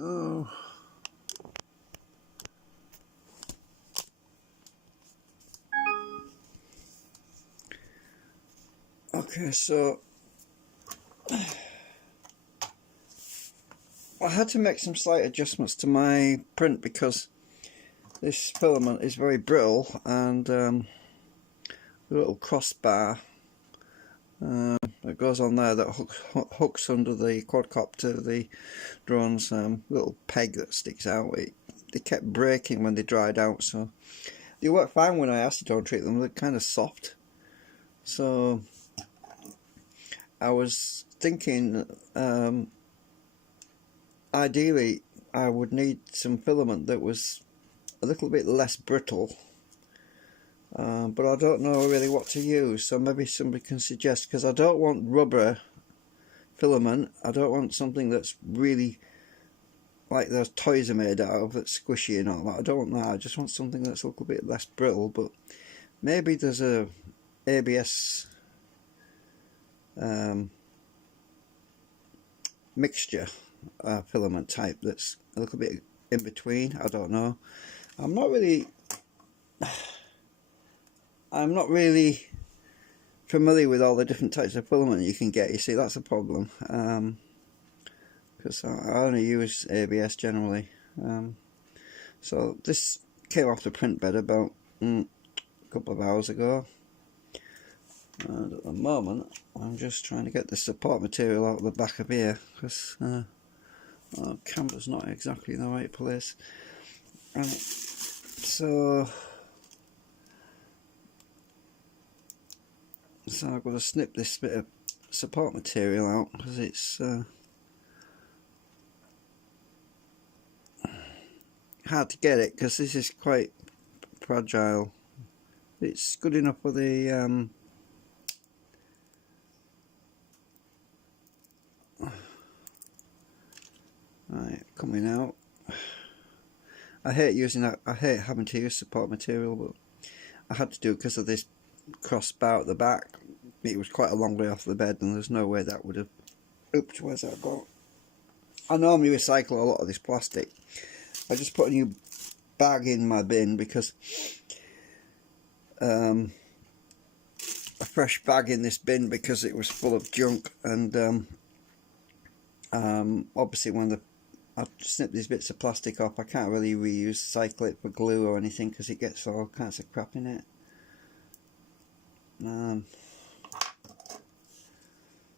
So okay, so I had to make some slight adjustments to my print because this filament is very brittle, and the little crossbar that goes on there that hooks under the quadcopter, the drone's little peg that sticks out, they kept breaking when they dried out, so they work fine when I acetone treat them. They're kind of soft. So I was thinking ideally I would need some filament that was a little bit less brittle, but I don't know really what to use, so maybe somebody can suggest, because I don't want rubber filament. I don't want something that's really like those toys are made out of, that's squishy and all that. I don't want that. I just want something that's a little bit less brittle. But maybe there's a ABS mixture filament type that's a little bit in between. I don't know. I'm not really familiar with all the different types of filament you can get. You see, that's a problem. Because I only use ABS generally. So this came off the print bed about a couple of hours ago, and at the moment I'm just trying to get the support material out of the back of here, because the camera's not exactly in the right place. So I've got to snip this bit of support material out, because it's hard to get it, because this is quite fragile. It's good enough for the right, coming out. I hate using that. I hate having to use support material, but I had to do it because of this crossbar at the back. It was quite a long way off the bed, and there's no way that would have. Oops, where's that gone? I normally recycle a lot of this plastic. I just put a new bag in my bin, because a fresh bag in this bin, because it was full of junk, and obviously when I snip these bits of plastic off, I can't really recycle it for glue or anything, because it gets all kinds of crap in it.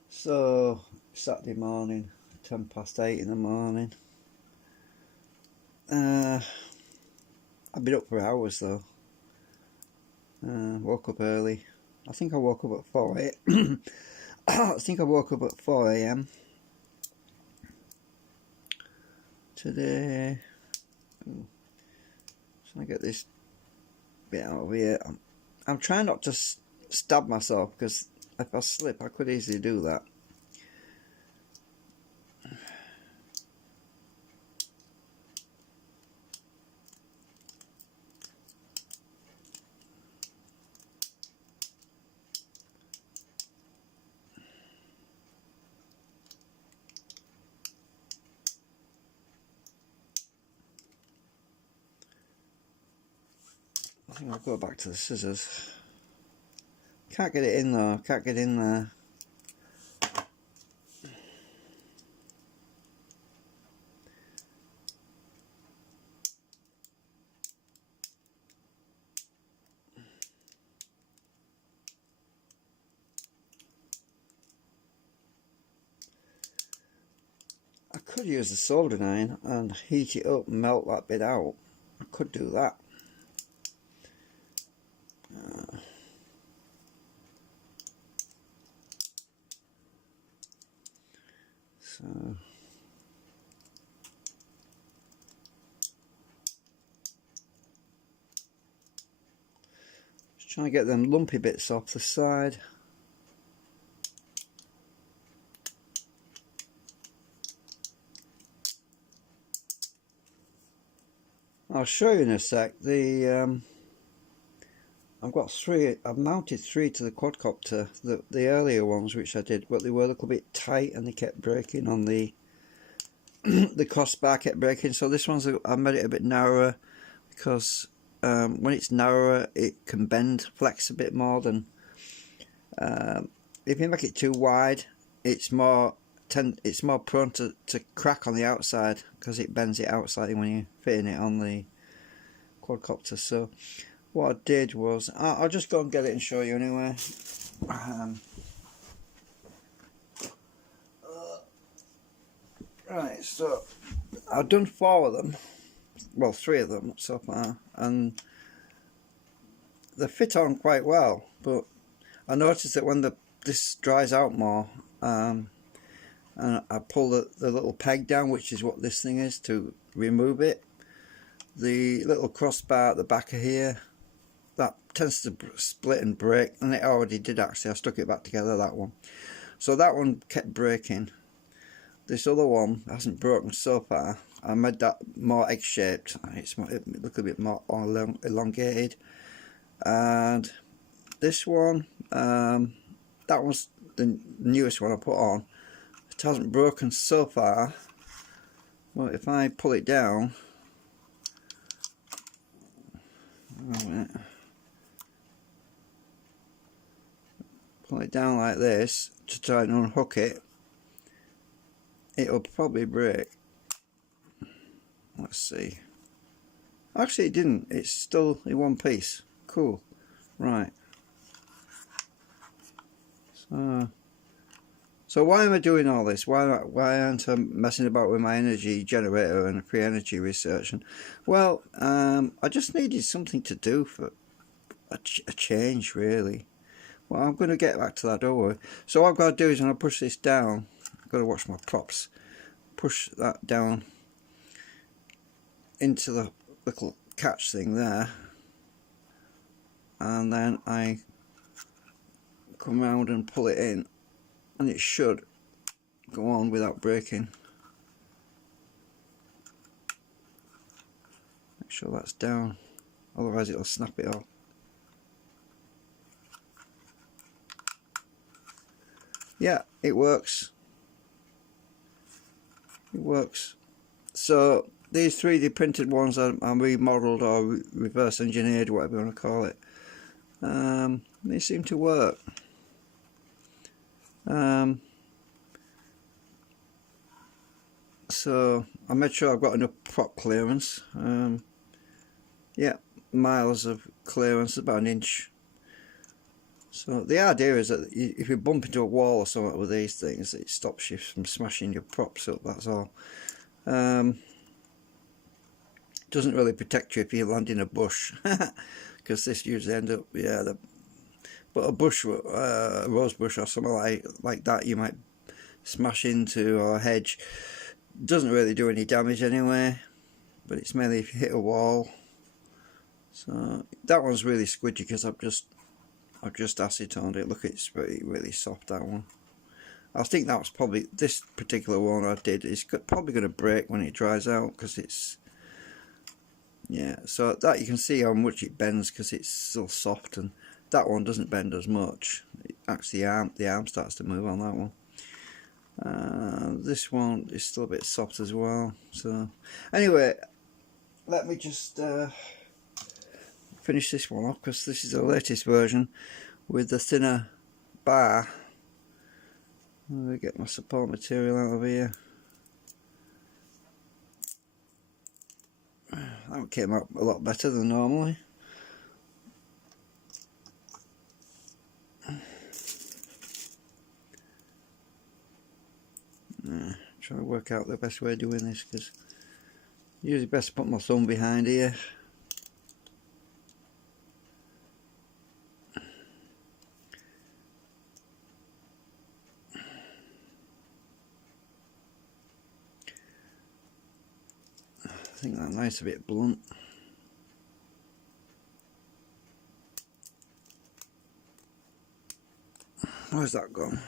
So Saturday morning, 8:10 in the morning. I've been up for hours though. Woke up early. I think I woke up at 4 a.m. I think I woke up at 4 a.m. today. So I get this bit out of here. I'm trying not to stab myself, because if I slip I could easily do that. I think I'll go back to the scissors. Can't get it in though, can't get in there. I could use the soldering iron and heat it up and melt that bit out. I could do that. So just trying to get them lumpy bits off the side. I'll show you in a sec. I've mounted 3 to the quadcopter, the earlier ones which I did, but they were a little bit tight and they kept breaking on the the crossbar kept breaking. So this one's I made it a bit narrower because when it's narrower it can bend, flex a bit more than if you make it too wide. It's more prone to crack on the outside because it bends it out slightly when you're fitting it on the quadcopter. So what I did was I'll just go and get it and show you anyway. Right, so I've done 4 of them, well 3 of them so far, and they fit on quite well, but I noticed that when this dries out more, and I pull the little peg down, which is what this thing is, to remove it, the little crossbar at the back of here, that tends to split and break, and it already did actually. I stuck it back together, that one. So that one kept breaking. This other one hasn't broken so far. I made that more egg-shaped. It looked a bit more elongated. And this one, that was the newest one I put on. It hasn't broken so far. Well, if I pull it down, pull it down like this to try and unhook it, it'll probably break. Let's see. Actually it didn't, it's still in one piece. Cool. Right. So why am I doing all this? Why aren't I messing about with my energy generator and free energy research? And well, I just needed something to do for a change, really. Well, I'm going to get back to that, don't worry. So what I've got to do is when I push this down, I've got to watch my props. Push that down into the little catch thing there, and then I come around and pull it in, and it should go on without breaking. Make sure that's down, otherwise it'll snap it off. Yeah, it works. It works. So these 3D printed ones are remodeled or reverse engineered, whatever you want to call it. They seem to work. So I made sure I've got enough prop clearance. Yeah, miles of clearance, about an inch. So the idea is that if you bump into a wall or something with these things, it stops you from smashing your props up, that's all. Doesn't really protect you if you land in a bush, because this usually ends up, yeah, but a bush, a rose bush or something like that, you might smash into, or a hedge. Doesn't really do any damage anyway, but it's mainly if you hit a wall. So that one's really squidgy because I've just acetoned it. Look, it's really soft, that one. I think that was probably, this particular one I did is probably going to break when it dries out, because it's, yeah, so that you can see how much it bends because it's still soft, and that one doesn't bend as much. Actually the arm starts to move on that one. This one is still a bit soft as well. So anyway, let me just finish this one off, because this is the latest version with the thinner bar. Let me get my support material out of here. That came out a lot better than normally. Try to work out the best way of doing this, because usually best to put my thumb behind here. I think that knife's a bit blunt. Where's that gone?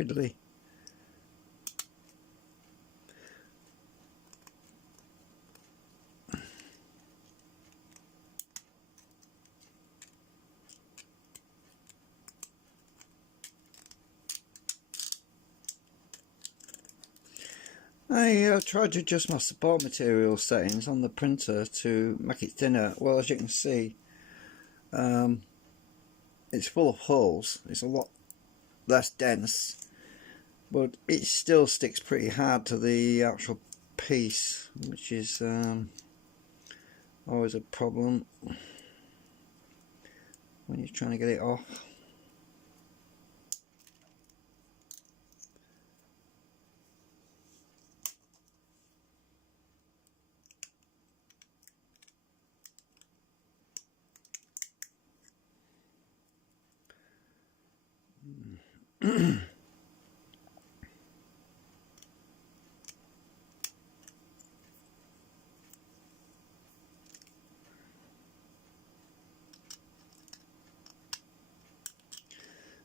rapidly. I tried to adjust my support material settings on the printer to make it thinner. Well, as you can see, it's full of holes. It's a lot less dense, but it still sticks pretty hard to the actual piece, which is always a problem when you're trying to get it off.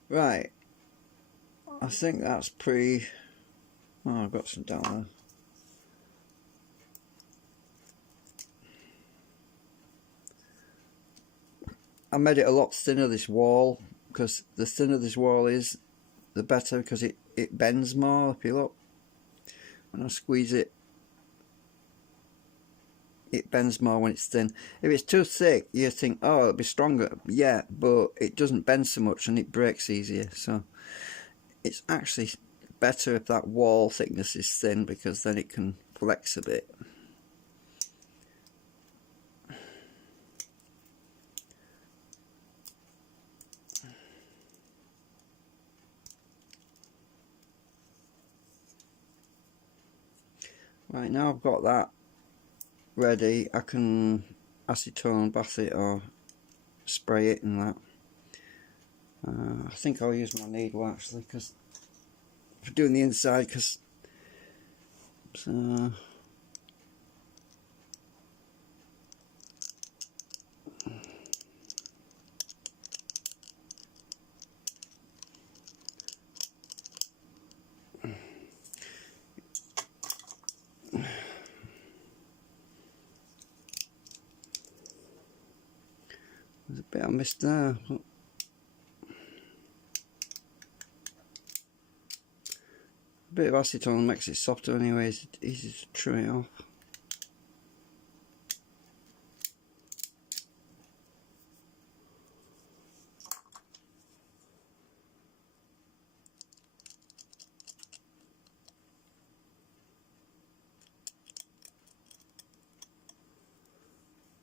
Right, I think that's pretty. Oh, I've got some down there. I made it a lot thinner, this wall, because the thinner this wall is, the better, because it bends more. If you look, when I squeeze it, it bends more when it's thin. If it's too thick, you think, oh, it'll be stronger. Yeah, but it doesn't bend so much and it breaks easier. So it's actually better if that wall thickness is thin, because then it can flex a bit. Right, now I've got that ready, I can acetone bath it or spray it and that. I think I'll use my needle actually, because for doing the inside, because there's a bit I missed there. But a bit of acetone makes it softer anyway, it's easy to trim it off.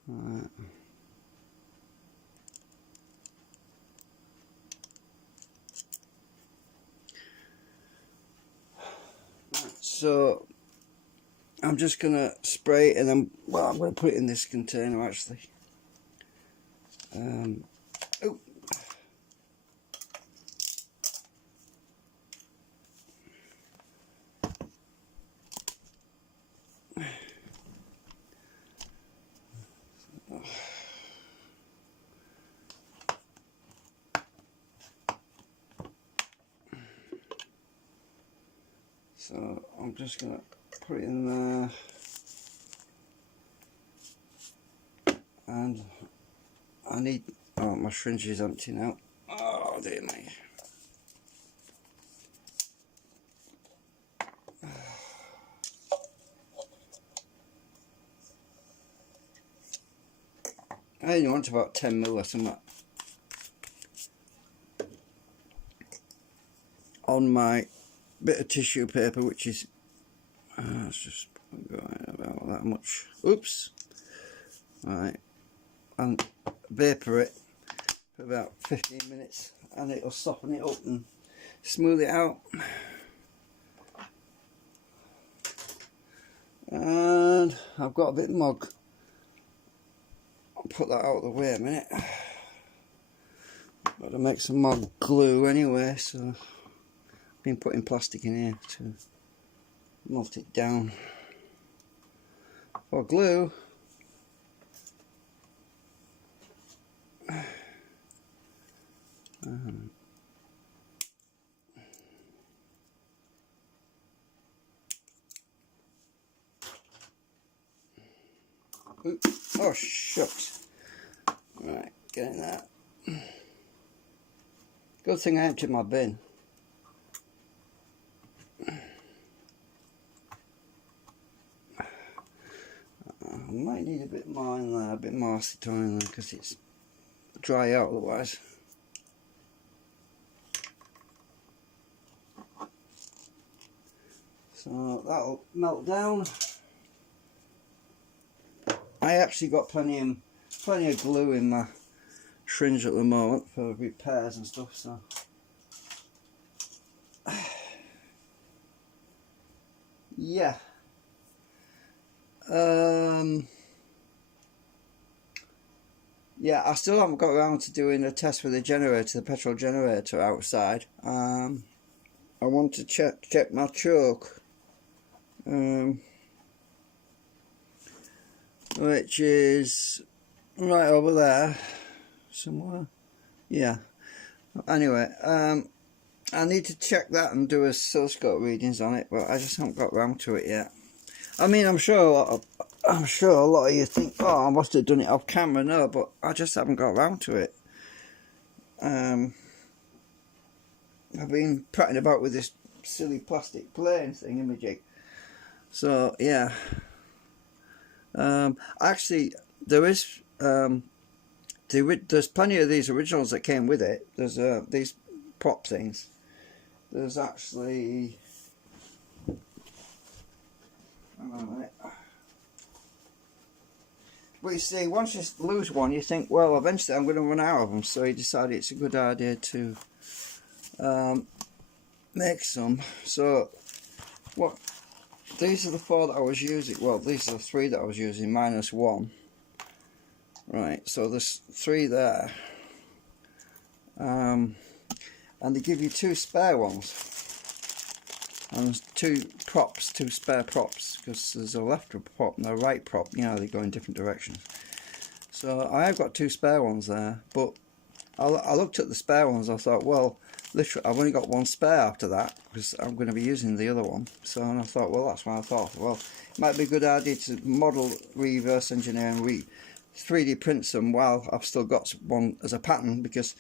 Right. So I'm just gonna spray it, and then, well, I'm gonna put it in this container actually. Oh. So I'm just gonna put it in there, and I need, oh, my syringe is empty now. Oh dear me. I only want about 10 ml or something on my bit of tissue paper, which is it's just going about that much. Oops. Right, and vapor it for about 15 minutes, and it'll soften it up and smooth it out. And I've got a bit of mug. I'll put that out of the way a minute. Got to make some more glue anyway, so I've been putting plastic in here to melt it down for glue. Oops. Oh, shucks. Right, getting that. Good thing I emptied my bin. I might need a bit more in there, a bit more acetone in there, because it's dry out otherwise. So that'll melt down. I actually got plenty of glue in my syringe at the moment for repairs and stuff. So yeah. Yeah, I still haven't got around to doing a test with the generator, the petrol generator outside. I want to check my choke, which is right over there somewhere. Yeah. Anyway, I need to check that and do oscilloscope readings on it, but I just haven't got around to it yet. I mean, I'm sure a lot of you think, oh, I must have done it off camera. No, but I just haven't got around to it. I've been prattling about with this silly plastic plane thing in my jig. So yeah. Actually, there's plenty of these originals that came with it. There's these prop things. There's actually. But you see, once you lose one, you think, well, eventually I'm going to run out of them. So you decided it's a good idea to make some. So, what? These are the 4 that I was using. Well, these are the 3 that I was using, minus 1. Right, so there's 3 there. And they give you 2 spare ones. And 2 spare props, because there's a left prop and a right prop, you know, they go in different directions. So I have got 2 spare ones there, but I looked at the spare ones, I thought, well, literally, I've only got 1 spare after that, because I'm going to be using the other one. So, and I thought, well, that's why I thought, well, it might be a good idea to model, reverse engineer and 3D print some while I've still got one as a pattern, because,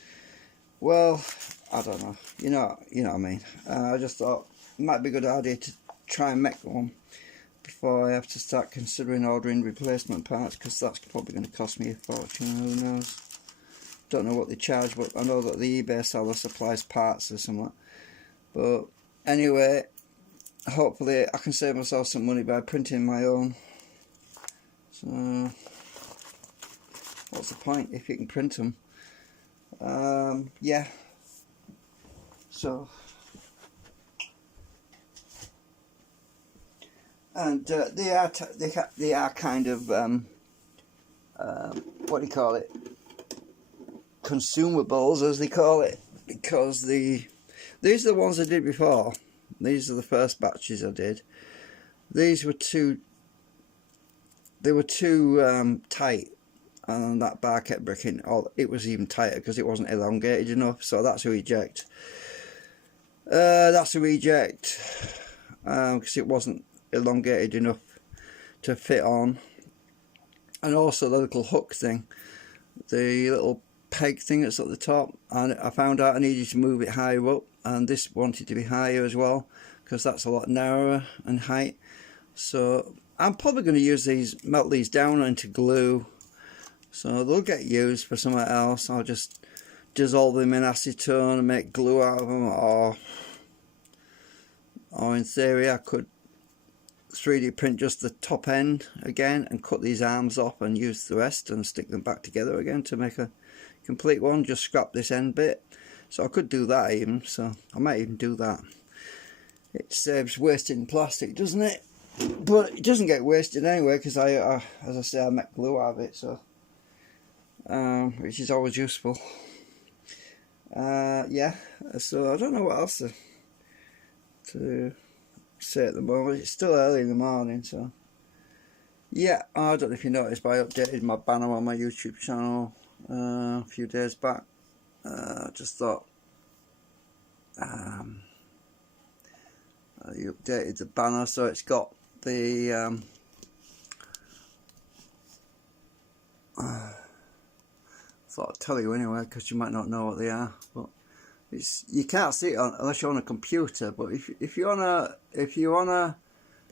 well, I don't know, you know what I mean. I just thought, it might be a good idea to try and make one before I have to start considering ordering replacement parts, because that's probably going to cost me a fortune, who knows. Don't know what they charge, but I know that the eBay seller supplies parts or something. But anyway, hopefully I can save myself some money by printing my own. So what's the point if you can print them? Yeah. So. And they are kind of what do you call it, consumables, as they call it, because these are the ones I did before. These are the first batches I did. These were too tight, and that bar kept breaking. It was even tighter because it wasn't elongated enough. So that's a reject. That's a reject because it wasn't elongated enough to fit on. And also the little hook thing, the little peg thing that's at the top, and I found out I needed to move it higher up, and this wanted to be higher as well because that's a lot narrower in height. So I'm probably going to use these, melt these down into glue, so they'll get used for somewhere else. I'll just dissolve them in acetone and make glue out of them, or in theory I could 3D print just the top end again and cut these arms off and use the rest and stick them back together again to make a complete one. Just scrap this end bit. So I could do that even, so I might even do that. It saves wasting plastic, doesn't it? But it doesn't get wasted anyway, because as I say, I make glue out of it, so which is always useful. Yeah, so I don't know what else to say at the moment. It's still early in the morning, so yeah. I don't know if you noticed, but I updated my banner on my YouTube channel a few days back. I just thought I updated the banner, so it's got the thought I'd tell you anyway, because you might not know what they are. But you can't see it unless you're on a computer. But if you're on a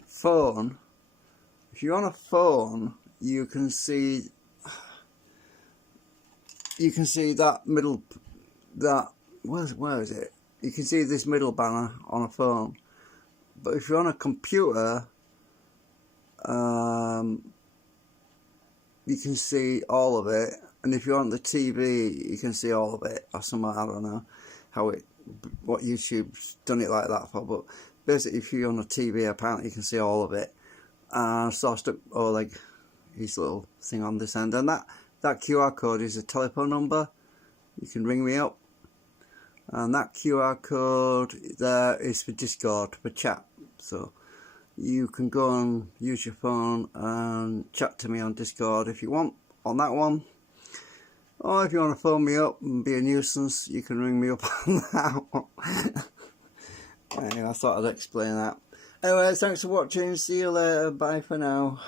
phone, you can see that middle, where is it? You can see this middle banner on a phone. But if you're on a computer, you can see all of it, and if you're on the TV, you can see all of it, or something. I don't know what YouTube's done it like that for, but basically, if you're on the TV, apparently you can see all of it. So I stuck like his little thing on this end, and that QR code is a telephone number. You can ring me up, and that QR code there is for Discord, for chat. So you can go and use your phone and chat to me on Discord if you want, on that one. Or if you want to phone me up and be a nuisance, you can ring me up on that one. Anyway, I thought I'd explain that. Anyway, thanks for watching. See you later. Bye for now.